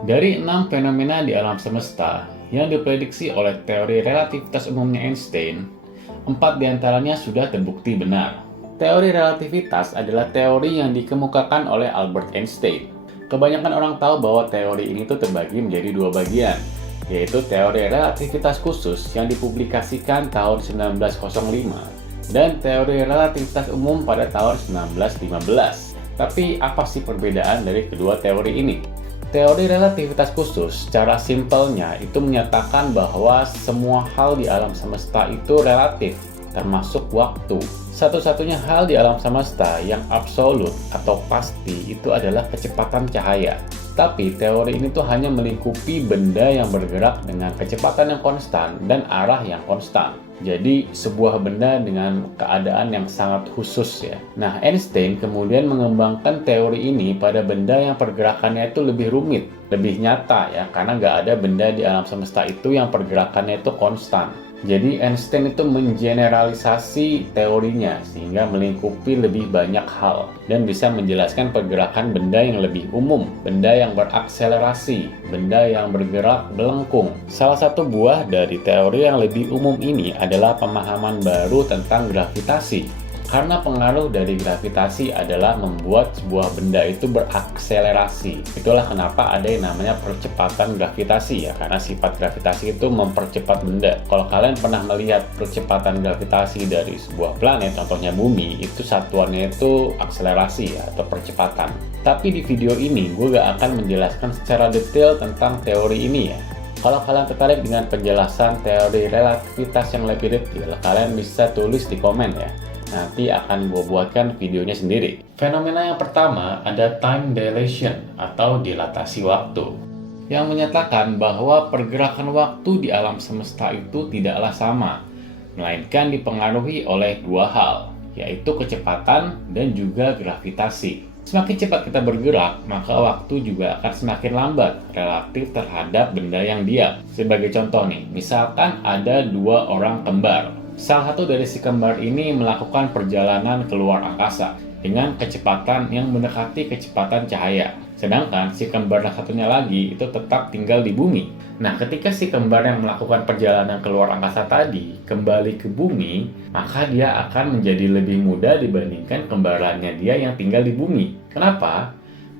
Dari 6 fenomena di alam semesta yang diprediksi oleh teori relativitas umumnya Einstein, 4 diantaranya sudah terbukti benar. Teori relativitas adalah teori yang dikemukakan oleh Albert Einstein. Kebanyakan orang tahu bahwa teori ini tuh terbagi menjadi dua bagian, yaitu teori relativitas khusus yang dipublikasikan tahun 1905 dan teori relativitas umum pada tahun 1915. Tapi apa sih perbedaan dari kedua teori ini? Teori relativitas khusus secara simpelnya itu menyatakan bahwa semua hal di alam semesta itu relatif, termasuk waktu. Satu-satunya hal di alam semesta yang absolut atau pasti itu adalah kecepatan cahaya. Tapi teori ini tuh hanya melingkupi benda yang bergerak dengan kecepatan yang konstan dan arah yang konstan. Jadi sebuah benda dengan keadaan yang sangat khusus ya. Nah, Einstein kemudian mengembangkan teori ini pada benda yang pergerakannya itu lebih rumit, lebih nyata ya, karena nggak ada benda di alam semesta itu yang pergerakannya itu konstan. Jadi Einstein itu mengeneralisasi teorinya sehingga melingkupi lebih banyak hal dan bisa menjelaskan pergerakan benda yang lebih umum, benda yang berakselerasi, benda yang bergerak melengkung. Salah satu buah dari teori yang lebih umum ini adalah pemahaman baru tentang gravitasi. Karena pengaruh dari gravitasi adalah membuat sebuah benda itu berakselerasi. Itulah kenapa ada yang namanya percepatan gravitasi ya, karena sifat gravitasi itu mempercepat benda. Kalau kalian pernah melihat percepatan gravitasi dari sebuah planet, contohnya bumi, itu satuannya itu akselerasi ya, atau percepatan. Tapi di video ini gue gak akan menjelaskan secara detail tentang teori ini ya. Kalau kalian tertarik dengan penjelasan teori relativitas yang lebih detail, kalian bisa tulis di komen ya. Nanti akan gue buatkan videonya sendiri. Fenomena yang pertama ada time dilation atau dilatasi waktu, yang menyatakan bahwa pergerakan waktu di alam semesta itu tidaklah sama, melainkan dipengaruhi oleh dua hal, yaitu kecepatan dan juga gravitasi. Semakin cepat kita bergerak, maka waktu juga akan semakin lambat relatif terhadap benda yang diam. Sebagai contoh nih, misalkan ada dua orang kembar. Salah satu dari si kembar ini melakukan perjalanan keluar angkasa dengan kecepatan yang mendekati kecepatan cahaya. Sedangkan si kembar yang satunya lagi itu tetap tinggal di bumi. Nah, ketika si kembar yang melakukan perjalanan keluar angkasa tadi kembali ke bumi, maka dia akan menjadi lebih muda dibandingkan kembarannya dia yang tinggal di bumi. Kenapa?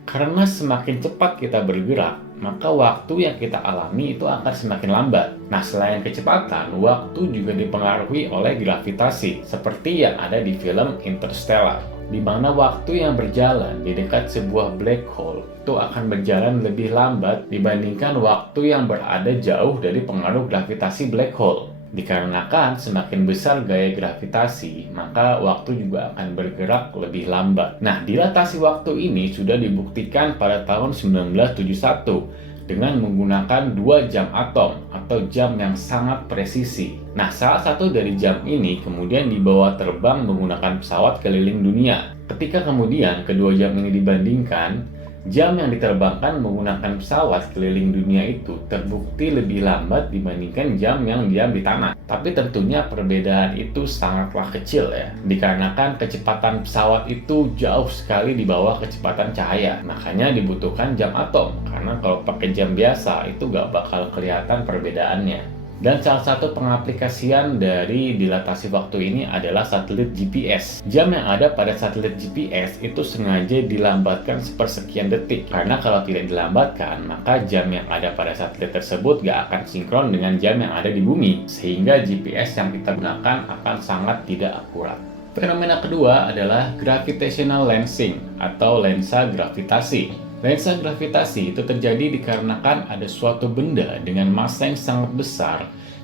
Karena semakin cepat kita bergerak, maka waktu yang kita alami itu akan semakin lambat. Nah, selain kecepatan, waktu juga dipengaruhi oleh gravitasi, seperti yang ada di film Interstellar, di mana waktu yang berjalan di dekat sebuah black hole itu akan berjalan lebih lambat dibandingkan waktu yang berada jauh dari pengaruh gravitasi black hole. Dikarenakan semakin besar gaya gravitasi, maka waktu juga akan bergerak lebih lambat. Nah, dilatasi waktu ini sudah dibuktikan pada tahun 1971 dengan menggunakan 2 jam atom atau jam yang sangat presisi. Nah, salah satu dari jam ini kemudian dibawa terbang menggunakan pesawat keliling dunia. Ketika kemudian kedua jam ini dibandingkan, jam yang diterbangkan menggunakan pesawat keliling dunia itu terbukti lebih lambat dibandingkan jam yang diam di tanah. Tapi tentunya perbedaan itu sangatlah kecil ya, dikarenakan kecepatan pesawat itu jauh sekali di bawah kecepatan cahaya. Makanya dibutuhkan jam atom, karena kalau pakai jam biasa itu gak bakal kelihatan perbedaannya. Dan salah satu pengaplikasian dari dilatasi waktu ini adalah satelit GPS. Jam yang ada pada satelit GPS itu sengaja dilambatkan sepersekian detik. Karena kalau tidak dilambatkan, maka jam yang ada pada satelit tersebut gak akan sinkron dengan jam yang ada di bumi. Sehingga GPS yang kita gunakan akan sangat tidak akurat. Fenomena kedua adalah gravitational lensing atau lensa gravitasi. Lensa gravitasi itu terjadi dikarenakan ada suatu benda dengan massa yang sangat besar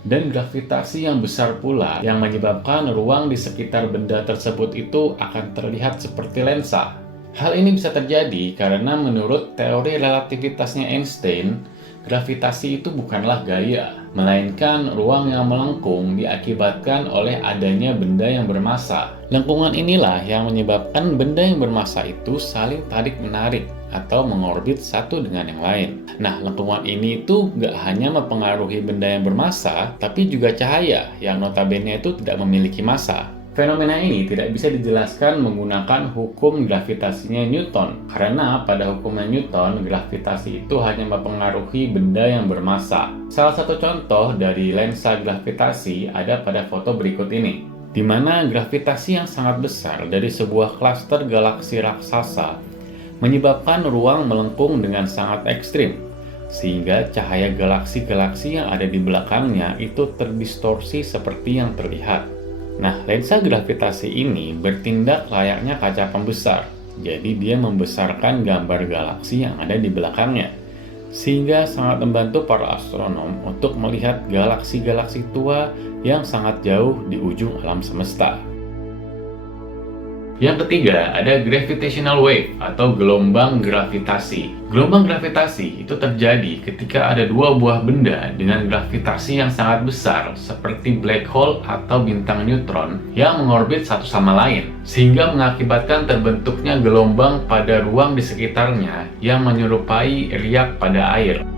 dan gravitasi yang besar pula yang menyebabkan ruang di sekitar benda tersebut itu akan terlihat seperti lensa. Hal ini bisa terjadi karena menurut teori relativitasnya Einstein, gravitasi itu bukanlah gaya, melainkan ruang yang melengkung diakibatkan oleh adanya benda yang bermassa. Lengkungan inilah yang menyebabkan benda yang bermassa itu saling tarik-menarik atau mengorbit satu dengan yang lain. Nah, lengkungan ini itu gak hanya mempengaruhi benda yang bermassa, tapi juga cahaya yang notabene itu tidak memiliki massa. Fenomena ini tidak bisa dijelaskan menggunakan hukum gravitasinya Newton, karena pada hukumnya Newton, gravitasi itu hanya mempengaruhi benda yang bermassa. Salah satu contoh dari lensa gravitasi ada pada foto berikut ini, di mana gravitasi yang sangat besar dari sebuah klaster galaksi raksasa menyebabkan ruang melengkung dengan sangat ekstrim, sehingga cahaya galaksi-galaksi yang ada di belakangnya itu terdistorsi seperti yang terlihat. Nah, lensa gravitasi ini bertindak layaknya kaca pembesar, jadi dia membesarkan gambar galaksi yang ada di belakangnya, sehingga sangat membantu para astronom untuk melihat galaksi-galaksi tua yang sangat jauh di ujung alam semesta. Yang ketiga, ada gravitational wave atau gelombang gravitasi. Gelombang gravitasi itu terjadi ketika ada dua buah benda dengan gravitasi yang sangat besar seperti black hole atau bintang neutron yang mengorbit satu sama lain, sehingga mengakibatkan terbentuknya gelombang pada ruang di sekitarnya yang menyerupai riak pada air.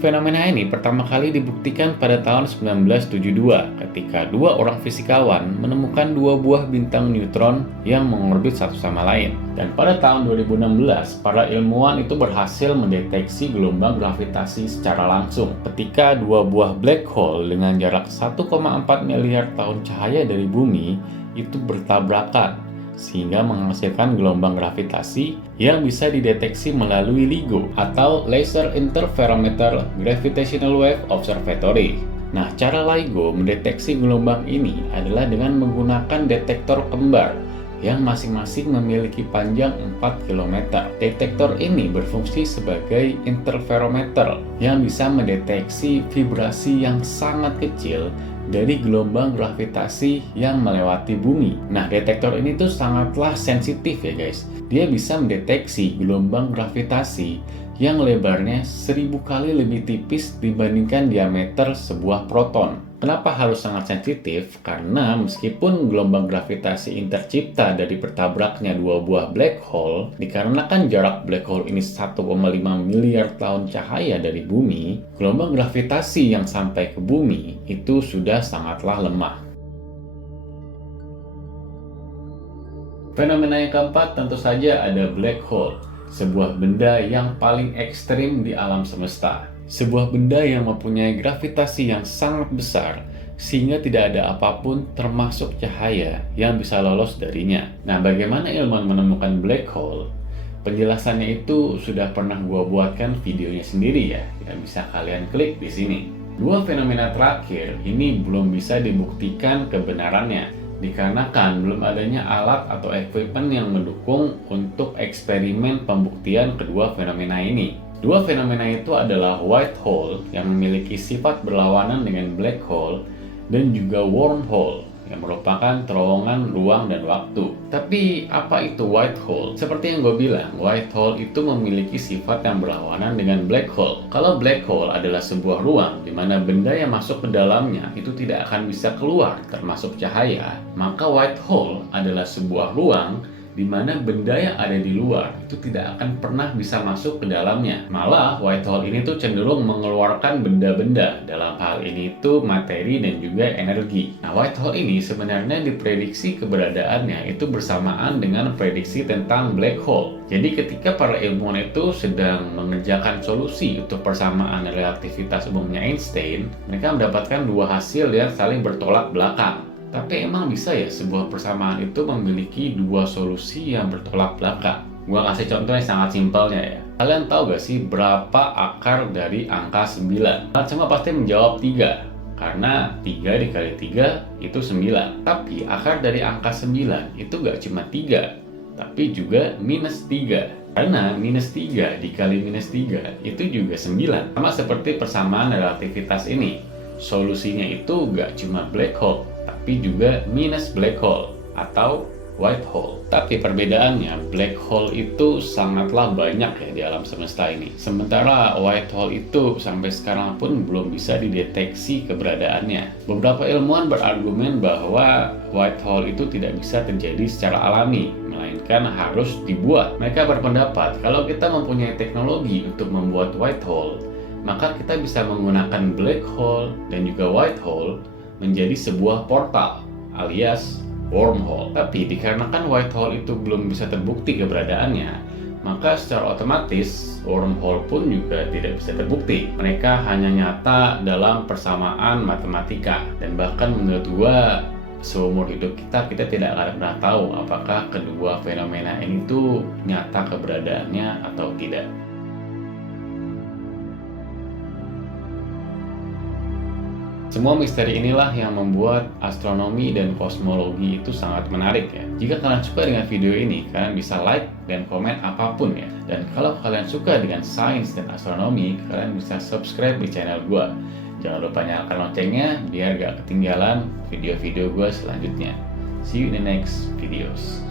Fenomena ini pertama kali dibuktikan pada tahun 1972 ketika dua orang fisikawan menemukan dua buah bintang neutron yang mengorbit satu sama lain. Dan pada tahun 2016, para ilmuwan itu berhasil mendeteksi gelombang gravitasi secara langsung ketika dua buah black hole dengan jarak 1,4 miliar tahun cahaya dari bumi itu bertabrakan, sehingga menghasilkan gelombang gravitasi yang bisa dideteksi melalui LIGO atau Laser Interferometer Gravitational Wave Observatory. Nah, cara LIGO mendeteksi gelombang ini adalah dengan menggunakan detektor kembar yang masing-masing memiliki panjang 4 km. Detektor ini berfungsi sebagai interferometer yang bisa mendeteksi vibrasi yang sangat kecil dari gelombang gravitasi yang melewati bumi. Nah, detektor ini tuh sangatlah sensitif ya guys. Dia bisa mendeteksi gelombang gravitasi yang lebarnya 1000 kali lebih tipis dibandingkan diameter sebuah proton. Kenapa harus sangat sensitif? Karena meskipun gelombang gravitasi ini tercipta dari bertabraknya dua buah black hole, dikarenakan jarak black hole ini 1,5 miliar tahun cahaya dari bumi, gelombang gravitasi yang sampai ke bumi itu sudah sangatlah lemah. Fenomena yang keempat tentu saja ada black hole, sebuah benda yang paling ekstrim di alam semesta. Sebuah benda yang mempunyai gravitasi yang sangat besar sehingga tidak ada apapun termasuk cahaya yang bisa lolos darinya. Nah, bagaimana ilmuwan menemukan black hole? Penjelasannya itu sudah pernah gua buatkan videonya sendiri ya, yang bisa kalian klik di sini. Dua fenomena terakhir ini belum bisa dibuktikan kebenarannya, dikarenakan belum adanya alat atau equipment yang mendukung untuk eksperimen pembuktian kedua fenomena ini. Dua fenomena itu adalah white hole yang memiliki sifat berlawanan dengan black hole dan juga wormhole yang merupakan terowongan ruang dan waktu. Tapi apa itu white hole? Seperti yang gue bilang, white hole itu memiliki sifat yang berlawanan dengan black hole. Kalau black hole adalah sebuah ruang di mana benda yang masuk ke dalamnya itu tidak akan bisa keluar termasuk cahaya, maka white hole adalah sebuah ruang di mana benda yang ada di luar itu tidak akan pernah bisa masuk ke dalamnya. Malah white hole ini tuh cenderung mengeluarkan benda-benda, dalam hal ini tuh materi dan juga energi. Nah, white hole ini sebenarnya diprediksi keberadaannya itu bersamaan dengan prediksi tentang black hole. Jadi ketika para ilmuwan itu sedang mengerjakan solusi untuk persamaan relativitas umumnya Einstein, mereka mendapatkan dua hasil yang saling bertolak belakang. Tapi emang bisa ya sebuah persamaan itu memiliki dua solusi yang bertolak belakang? Gua kasih contoh yang sangat simpelnya ya. Kalian tahu gak sih berapa akar dari angka 9? Kalian semua pasti menjawab 3. Karena 3 dikali 3 itu 9. Tapi akar dari angka 9 itu gak cuma 3, tapi juga minus 3. Karena minus 3 dikali minus 3 itu juga 9. Sama seperti persamaan relativitas ini. Solusinya itu gak cuma black hole, tapi juga minus black hole atau white hole. Tapi perbedaannya, black hole itu sangatlah banyak ya di alam semesta ini. Sementara white hole itu sampai sekarang pun belum bisa dideteksi keberadaannya. Beberapa ilmuwan berargumen bahwa white hole itu tidak bisa terjadi secara alami, melainkan harus dibuat. Mereka berpendapat kalau kita mempunyai teknologi untuk membuat white hole, maka kita bisa menggunakan black hole dan juga white hole menjadi sebuah portal alias wormhole. Tapi dikarenakan white hole itu belum bisa terbukti keberadaannya, maka secara otomatis wormhole pun juga tidak bisa terbukti. Mereka hanya nyata dalam persamaan matematika, dan bahkan menurut gua seumur hidup kita tidak akan pernah tahu apakah kedua fenomena ini tuh nyata keberadaannya atau tidak. Semua misteri inilah yang membuat astronomi dan kosmologi itu sangat menarik ya. Jika kalian suka dengan video ini, kalian bisa like dan komen apapun ya. Dan kalau kalian suka dengan sains dan astronomi, kalian bisa subscribe di channel gua. Jangan lupa nyalakan loncengnya biar gak ketinggalan video-video gua selanjutnya. See you in the next videos.